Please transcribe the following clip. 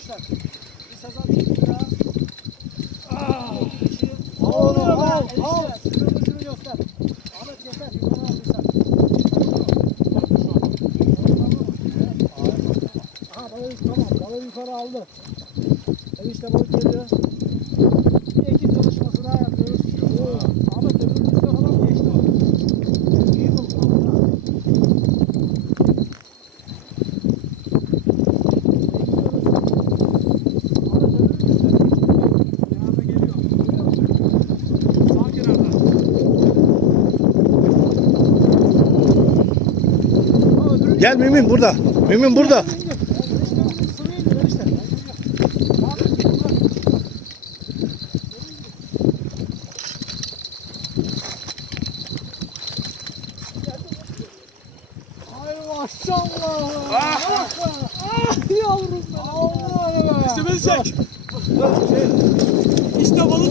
arkadaşlar. Bir sezon çıktı daha. Oğlum al al. Kırmızını göster. Ahmet göster. Yukarı al göster. Aha balığı tamam. Balığı yukarı aldı. Enişte balık geliyor. Gel Mümin burada. Mümin burada. Maşallah. Ah. ah yavrum ben. Allah. İşte ben